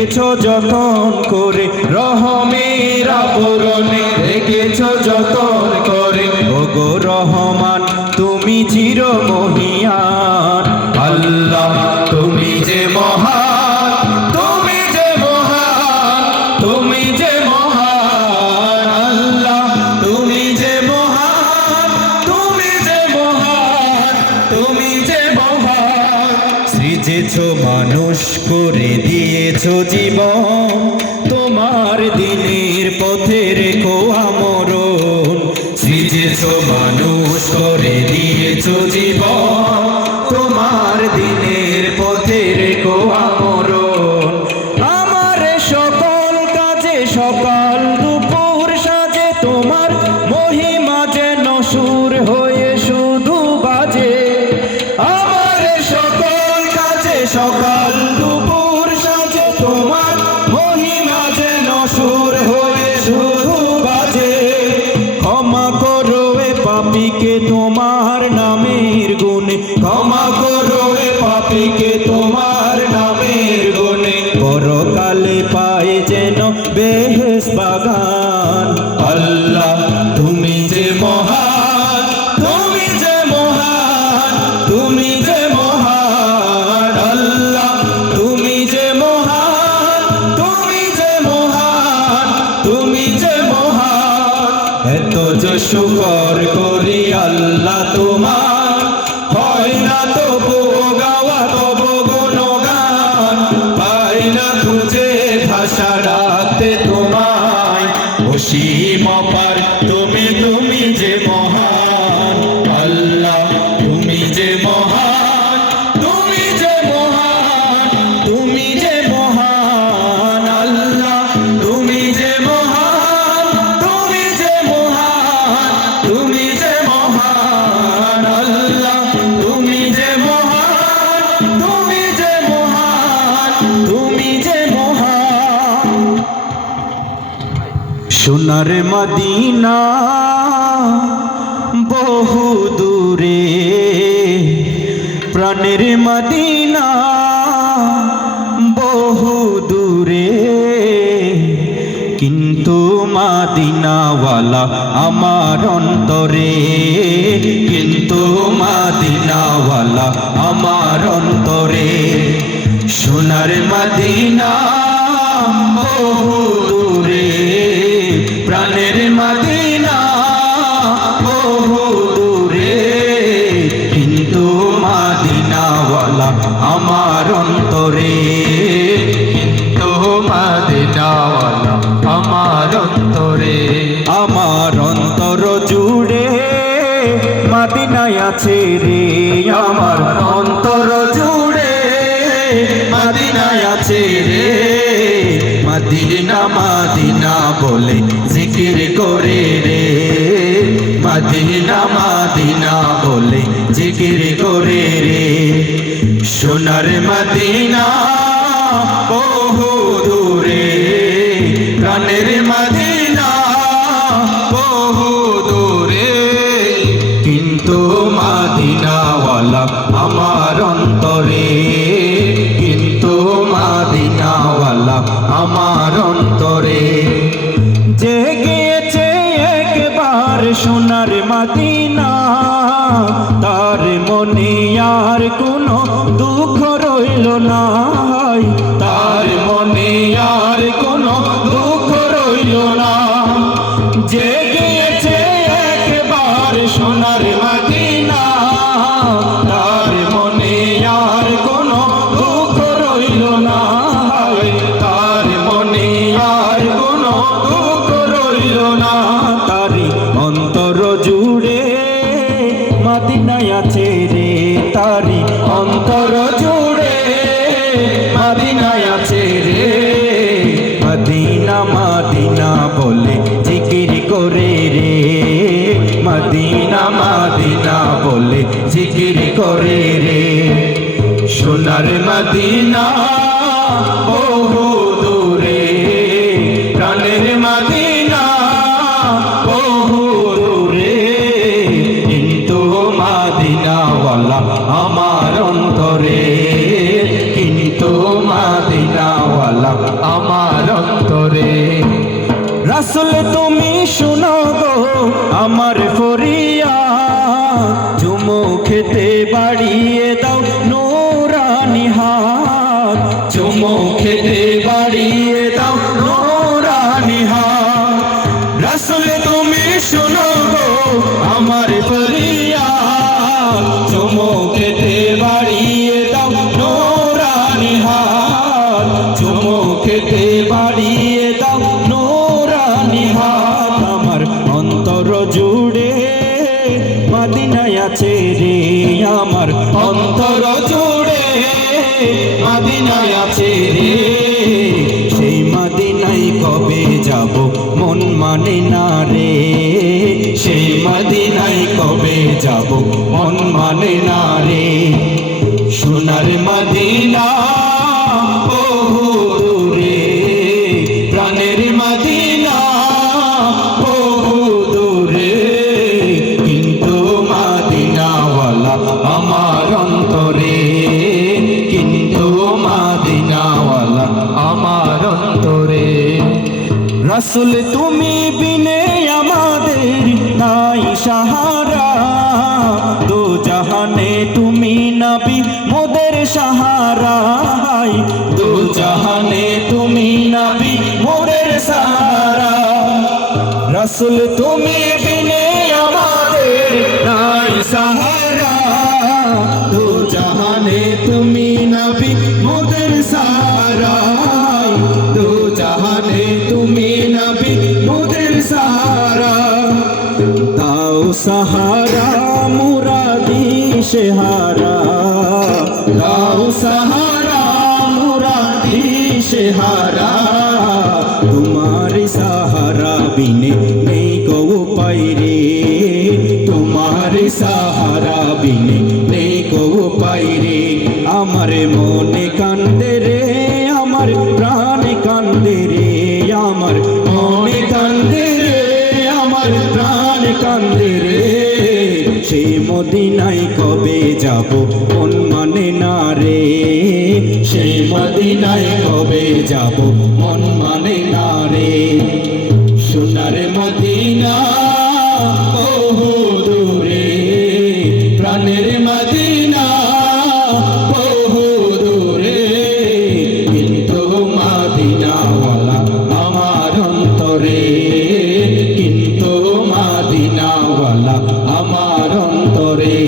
রেখেছো যতন করে, রহমের আবরণে রেখেছো যতন করে। ওগো রহমান তুমি চির মহিয়ান, আল্লাহ তুমি যে মহান, তুমি যে মহান, তুমি যে মহান। আল্লাহ তুমি যে মহান, তুমি যে মহান, তুমি যে মহান। সৃজেছো মানুষ করে দিয়েছো জীবন, তোমার দিনের পথে রেখো আমরণ। সৃজেছো মানুষ করে দিয়েছো জীবন, তোমার দিনের পথে রেখো আমরণ। আমার সকল কাজে সকাল দুপুর সাজে, তোমার মহিমা যেন সুর হয়ে শুধু বাজে। আমার সকল কাজে সকাল দুপুর সাজে, তোমার মহিমা যেন সুর হয়ে শুধু বাজে। ক্ষমা করো এ পাপীকে তোমার নামের গুণে, ক্ষমা করো এ পাপীকে তোমার নামের গুণে। পরকালে পায় যেন বেহেশত বাগান, আল্লাহ তুমি যে মহান, তুমি যে মহান, তুমি যে মহান। আল্লাহ তুমি যে মহান, তুমি যে মহান, তুমি যে মহান। এত যে শুকর করি আল্লাহ তোমার, হয় না তবু গাওয়া তবু গুণগান। পাই না খুঁজে ভাষা রাখতে তোমায়, অসীম অপার তুমি, তুমি যে মহান। আল্লাহ তুমি যে মহান, তুমি যে মহান, তুমি যে মহান। আল্লাহ তুমি যে মহান, তুমি যে মহান, তুমি যে মহান। আল্লাহ তুমি যে মহান, তুমি যে মহান, তুমি যে মহান। সোনার মদিনা বহু দূরে, প্রাণের মদিনা বহু দূরে। কিন্তু মদিনাওয়ালা আমার অন্তরে, কিন্তু মদিনাওয়ালা আমার অন্তরে। সোনার মদিনা বহু দূরে, প্রাণের মদিনা বহু দূরে। কিন্তু মদিনাওয়ালা আমার অন্তরে, কিন্তু মদিনাওয়ালা আমার অন্তরে। আমার অন্তর জুড়ে মদিনায় আছে রে, আমার অন্তর জুড়ে মদিনায় আছে রে। মদিনা মদিনা বলে জিকির করে রে, মদিনা মদিনা বলে জিকির করে রে। সোনার মদিনা বহু দূরে, প্রাণের মদিনা বহু দূরে। কিন্তু মদিনাওয়ালা আমার অন্তরে, কিন্তু মদিনাওয়ালা আমার অন্তরে। যে গিয়েছে একবার সোনার মদিনা, তার মনে আর কোনো দুঃখ রইল না, তার মনে আর কোনো দুঃখ রইল না। যে গিয়েছে একবার সোনার মদিনা, তার মনে আর কোনো দুঃখ রইল না, তার মনে আর কোনো দুঃখ রইল না। তারি অন্তর জুড়ে মদিনায় আছে রে, তারি অন্তর জুড়ে মদিনায় আছে রে। মদিনা মদিনা বলে জিকির করে রে, মদিনা মদিনা বলে জিকির করে রে। সোনার মদিনা বহু দূরে, প্রাণের মদিনা বহু দূরে। কিন্তু মদিনাওয়ালা আমার অন্তরে, কিন্তু মদিনাওয়ালা গো আমার ফরিয়াদ, চুমু খেতে বাড়িয়ে দাও নূরানি হাত, চুমু খেতে বাড়িয়ে দাও নূরানি হাত। রাসূল তুমি শোনো গো আমার ফরিয়াদ, চুমু খেতে বাড়িয়ে দাও নূরানি হাত, চুমু খেতে বাড়িয়ে দাও নূরানি হাত। আমার অন্তর জুড়ে মদিনায় আছে রে, আমার অন্তর জুড়ে মদিনায় আছে রে, সেই মদিনায় কবে যাব মন মানে না রে, সেই মদিনায় কবে যাব মন মানে না রে। সোনার মদিনা বহু দূরে, প্রাণের মদিনা বহু দূরে, কিন্তু মদিনাওয়ালা আমার অন্তরে, কিন্তু মদিনাওয়ালা আমার অন্তরে। রাসূল তুমি বিনে আমাদের নাই সাহারা, দো জাহানে তুমি নবী মোদের সাহারা, দো জাহানে তুমি নবী মোদের সাহারা। রাসূল তুমি বিনে আমাদের নাই সাহারা, দো জাহানে তুমি নবী মোদের সাহারা, দো জাহানে তুমি নবী মোদের সাহারা। দাও সাহারা মুরাদি শেহারা, দাও সাহারা মুরাদি শেহারা, তোমার সাহারা বিনে নেই কো উপায় রে, তোমার সাহারা বিনে নেই কো উপায় রে। আমার মনে কান্দে রে, আমার প্রাণে কান্দে রে, আমার মনে কান্দে রে, আমার প্রাণে কান্দে রে, সেই মদিনায় কবে যাব মন মানে না রে, সেই মদিনায় কবে যাব মন মানে না রে। সোনার মদিনা বহু দূরে, প্রাণের মদিনা বহু দূরে, কিন্তু মদিনাওয়ালা আমার অন্তরে, কিন্তু মদিনাওয়ালা আমার অন্তরে।